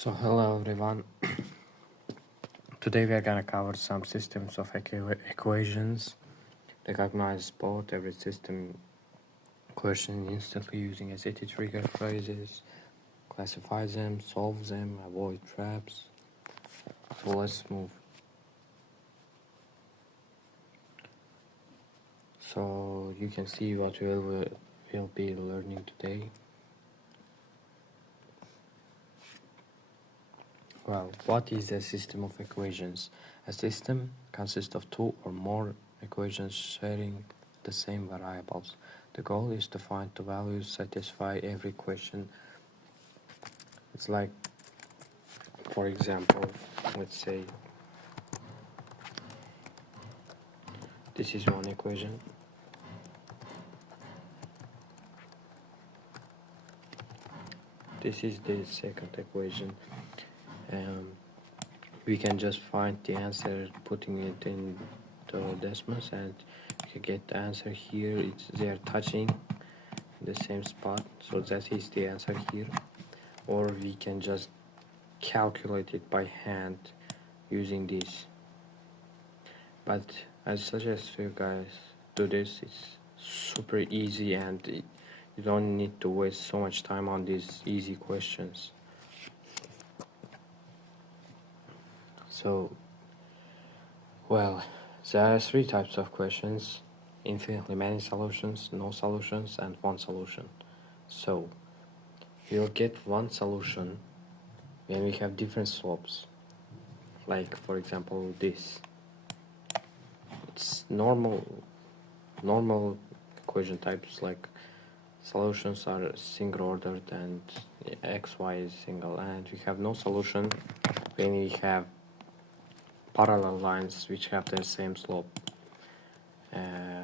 So hello everyone. Today we are gonna cover some systems of equations. Recognize both every system question instantly using SAT trigger phrases. Classify them, solve them, avoid traps. So let's move. So you can see what we'll be learning today. Well, what is a system of equations? A system consists of two or more equations sharing the same variables. The goal is to find the values satisfy every equation. It's like, for example, let's say this is one equation. This is the second equation. We can just find the answer putting it in the decimals, and you get the answer here. They are touching the same spot, so that is the answer here. Or we can just calculate it by hand using this. But I suggest you guys do this. It's super easy, and you don't need to waste so much time on these easy questions. So, well, there are three types of questions: infinitely many solutions, no solutions, and one solution. So, you'll get one solution when we have different slopes. Like, for example, this. It's normal equation types, like solutions are single ordered and xy is single, and we have no solution when we have parallel lines which have the same slope.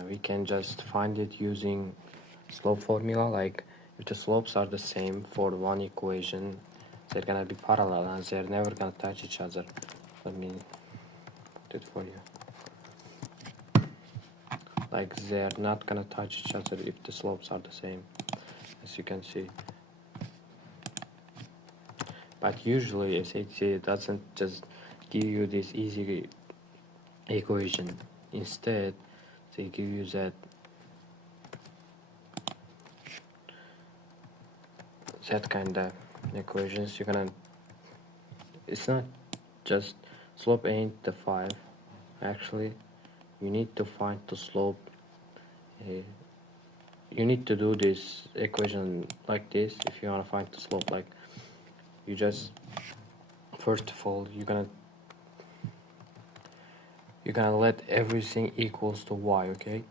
We can just find it using slope formula. Like, if the slopes are the same for one equation, they're gonna be parallel and they're never gonna touch each other. Let me put it for you. Like, they're not gonna touch each other if the slopes are the same, as you can see. But usually SAT doesn't just give you this easy equation. Instead, they give you that kind of equations. It's not just slope ain't the 5. Actually, you need to find the slope. You need to do this equation like this if you want to find the slope. Like, you just, first of all, you're gonna let everything equals to y, okay?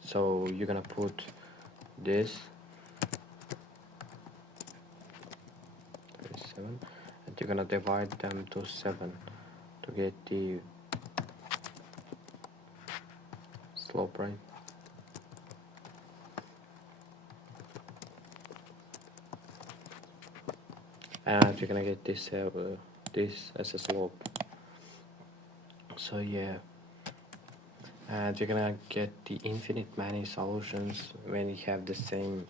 So you're gonna put this 7, and you're gonna divide them to 7 to get the slope, right? And you're gonna get this as a slope. So yeah, and you're gonna get the infinite many solutions when you have the same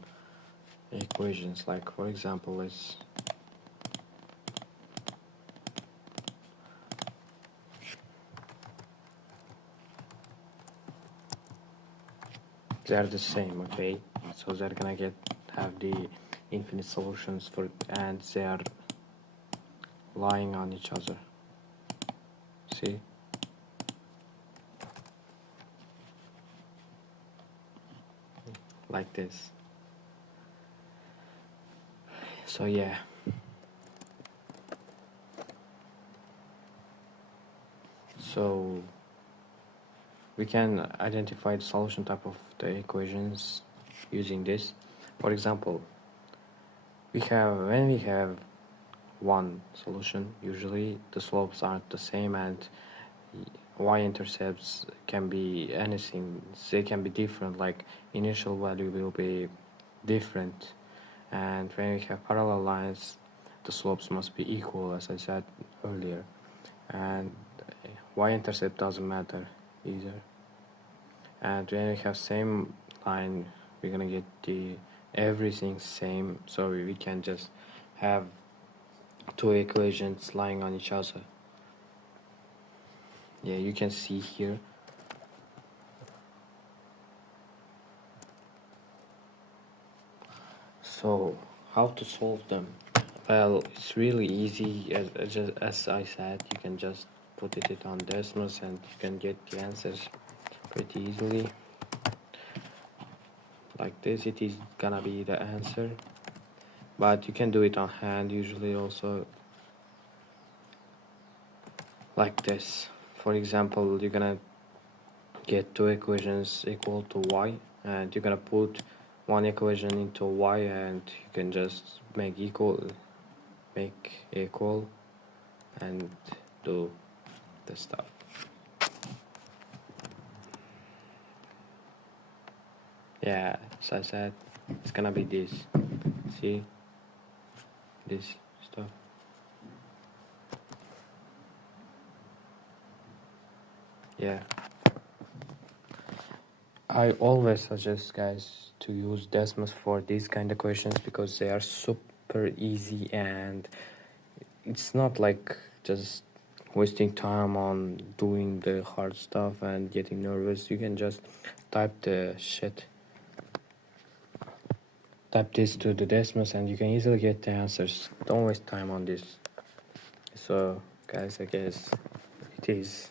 equations. Like, for example, they're the same, okay? So they're gonna have the infinite solutions for, and they are lying on each other. See? Like this. So yeah. So we can identify the solution type of the equations using this. For example, when we have one solution, usually the slopes aren't the same, and y-intercepts can be anything. They can be different, like initial value will be different, and when we have parallel lines, the slopes must be equal, as I said earlier, and y-intercept doesn't matter either. And when we have same line, we're gonna get the everything same, so we can just have two equations lying on each other. Yeah, you can see here. So how to solve them? Well, it's really easy. As I said, you can just put it on Desmos and you can get the answers pretty easily. Like this, it is gonna be the answer, but you can do it on hand usually also, like this. For example, you're gonna get two equations equal to y, and you're gonna put one equation into y, and you can just make equal, and do the stuff. Yeah, as I said, it's gonna be this. See this stuff. Yeah, I always suggest guys to use Desmos for these kind of questions because they are super easy, and it's not like just wasting time on doing the hard stuff and getting nervous. You can just type this to the Desmos and you can easily get the answers. Don't waste time on this. So guys, I guess it is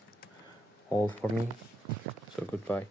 all for me. So goodbye.